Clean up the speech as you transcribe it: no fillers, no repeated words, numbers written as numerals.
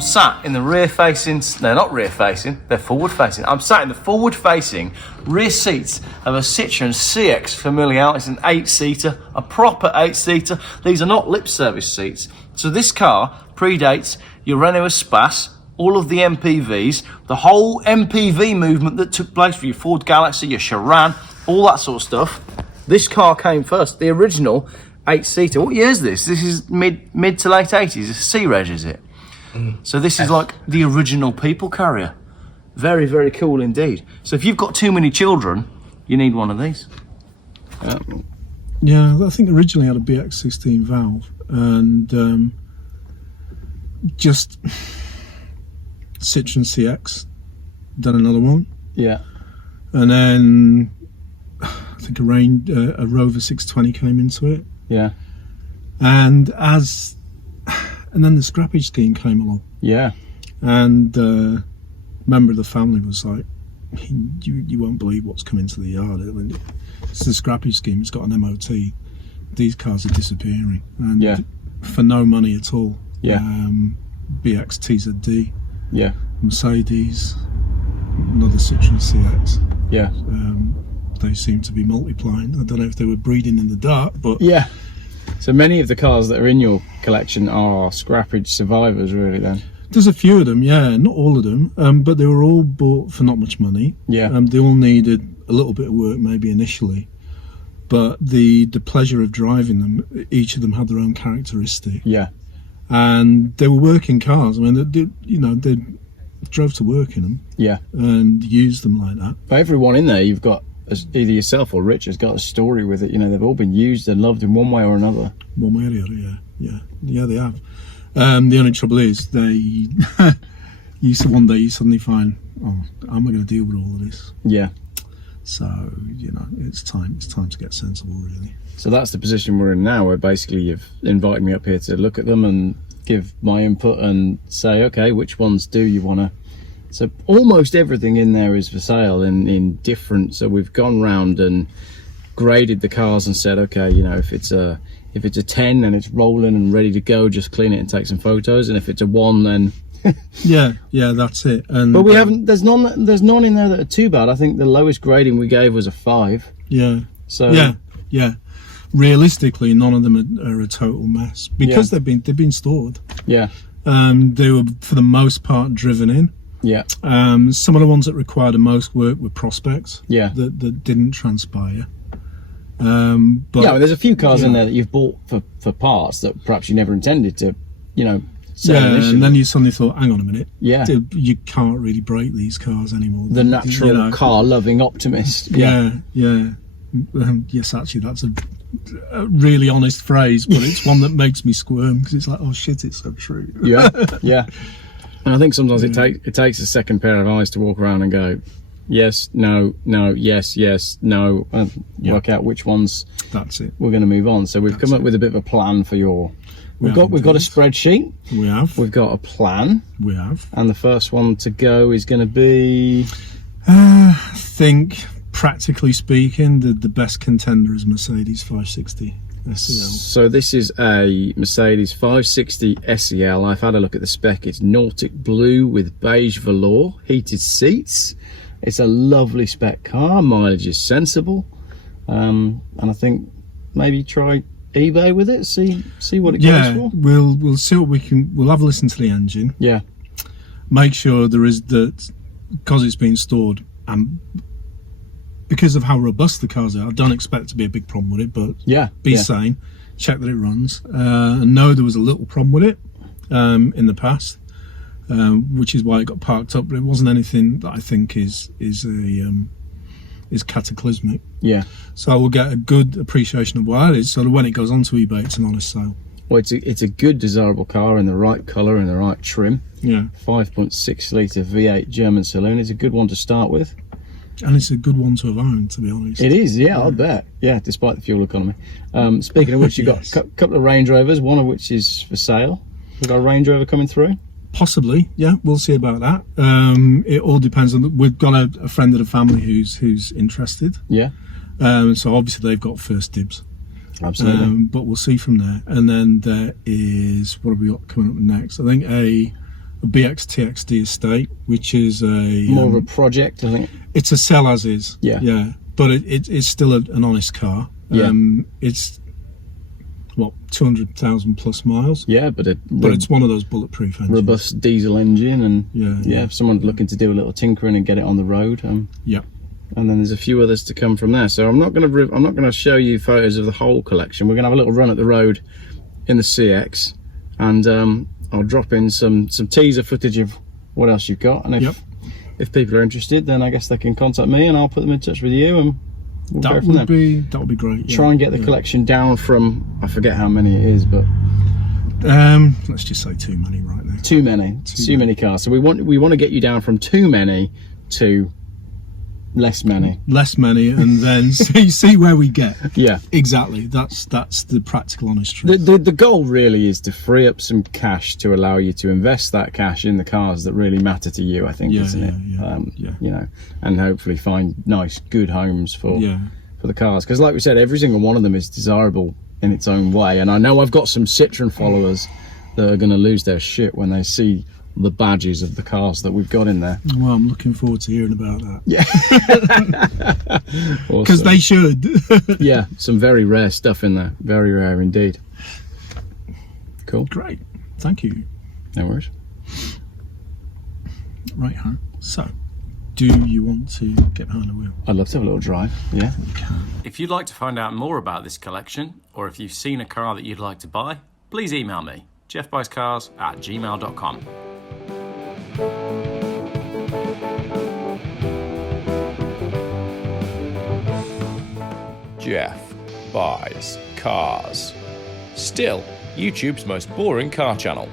I'm sat in the rear facing, no, not rear facing, they're forward facing. I'm sat in the forward facing rear seats of a Citroen CX Familiale. It's an 8-seater, a proper 8-seater. These are not lip service seats. So this car predates your Renault Espace, all of the MPVs, the whole MPV movement that took place for your Ford Galaxy, your Charan, all that sort of stuff. This car came first, the original 8-seater. What year is this? This is mid to late 80s. It's a C-Reg, is it? So this is like the original people carrier. Very, very cool indeed. So if you've got too many children, you need one of these. Yeah, I think originally had a BX16 valve, and just Citroen CX done another one. Yeah. And then I think a Rover 620 came into it. Yeah. And then the scrappage scheme came along. Yeah. And a member of the family was like, you won't believe what's come into the yard. I mean, it's the scrappage scheme, it's got an MOT. These cars are disappearing. And yeah. For no money at all. Yeah. BX TZD. Yeah. Mercedes, another Citroen CX. Yeah. They seem to be multiplying. I don't know if they were breeding in the dark, but yeah. So many of the cars that are in your collection are scrappage survivors, really. Then there's a few of them, yeah, not all of them, but they were all bought for not much money. Yeah. They all needed a little bit of work, maybe initially, but the pleasure of driving them, each of them had their own characteristic. Yeah. And they were working cars. I mean, they drove to work in them. Yeah. And used them like that. But everyone in there, you've got, either yourself or Rich has got a story with it. You know, they've all been used and loved in one way or another. One way or the other, yeah, they have. The only trouble is they one day you suddenly find, oh, how am I going to deal with all of this? Yeah. So it's time to get sensible, really. So that's the position we're in now, where basically you've invited me up here to look at them and give my input and say, okay, which ones do you want to. So almost everything in there is for sale in different. So we've gone round and graded the cars and said, okay, if it's a 10 and it's rolling and ready to go, just clean it and take some photos. And if it's a 1, then yeah, that's it. And but we haven't. There's none in there that are too bad. I think the lowest grading we gave was a 5. Yeah. So yeah. Realistically, none of them are a total mess because they've been stored. Yeah. They were for the most part driven in. Yeah. Some of the ones that required the most work were prospects. Yeah. That didn't transpire. But yeah, there's a few cars in there that you've bought for parts that perhaps you never intended to, sell initially. And then you suddenly thought, hang on a minute. Yeah. You can't really break these cars anymore. The natural car-loving optimist. Yeah. Yes, actually, that's a really honest phrase, but it's one that makes me squirm because it's like, oh shit, it's so true. Yeah. And I think sometimes it takes a second pair of eyes to walk around and go, yes, no, yes, no, and work out which ones. That's it. We're going to move on. So we've come up with a bit of a plan for your. We've got a spreadsheet. We have. We've got a plan. We have. And the first one to go is going to be. I think, practically speaking, the best contender is Mercedes 560 SEL. So this is a Mercedes 560 SEL. I've had a look at the spec. It's Nautic blue with beige velour, heated seats. It's a lovely spec car. Mileage is sensible, and I think maybe try eBay with it. See what it goes for. We'll see what we can. We'll have a listen to the engine. Yeah. Make sure there is that, because it's been stored and because of how robust the cars are. I don't expect to be a big problem with it, but be sane. Check that it runs. I know there was a little problem with it in the past. Which is why it got parked up, but it wasn't anything that I think is cataclysmic. Yeah. So I will get a good appreciation of why it is, so that when it goes onto eBay, it's an honest sale. Well, it's a good desirable car in the right colour and the right trim. Yeah. 5.6 litre V8 German saloon is a good one to start with. And it's a good one to have owned, to be honest. It is, yeah, I bet. Yeah, despite the fuel economy. Speaking of which, you've got a couple of Range Rovers, one of which is for sale. We've got a Range Rover coming through. Possibly, yeah, we'll see about that. It all depends on. We've got a friend of the family who's interested. Yeah. So obviously they've got first dibs. Absolutely. But we'll see from there. And then there is, what have we got coming up next? I think a BX TXD estate, which is a More of a project, I think. it's a sell as is. Yeah. But it's still an honest car. Yeah. It's what, 200,000 plus miles. Yeah, but it's one of those bulletproof engines. robust diesel engine, and Yeah. if someone's looking to do a little tinkering and get it on the road, Yeah. and then there's a few others to come from there. So I'm not going to show you photos of the whole collection. We're going to have a little run at the road in the CX, and I'll drop in some teaser footage of what else you've got, and if people are interested, then I guess they can contact me and I'll put them in touch with you, and we'll go from there. That would be great. Try and get the collection down from, I forget how many it is, but let's just say too many right now. too many cars. So we want to get you down from too many to less many, and then see where we get. Yeah, exactly. That's the practical, honest truth. the goal really is to free up some cash to allow you to invest that cash in the cars that really matter to you, I think, isn't it? You know, and hopefully find nice, good homes for the cars, because like we said, every single one of them is desirable in its own way. And I know I've got some Citroen followers that are going to lose their shit when they see the badges of the cars that we've got in there. Well, I'm looking forward to hearing about that. Yeah. Because they should. Yeah, some very rare stuff in there. Very rare indeed. Cool. Great. Thank you. No worries. Right, huh? So, do you want to get behind the wheel? I'd love to have a little drive. Yeah. If you'd like to find out more about this collection, or if you've seen a car that you'd like to buy, please email me, geoffbuyscars@gmail.com. Geoff buys cars. Still YouTube's most boring car channel.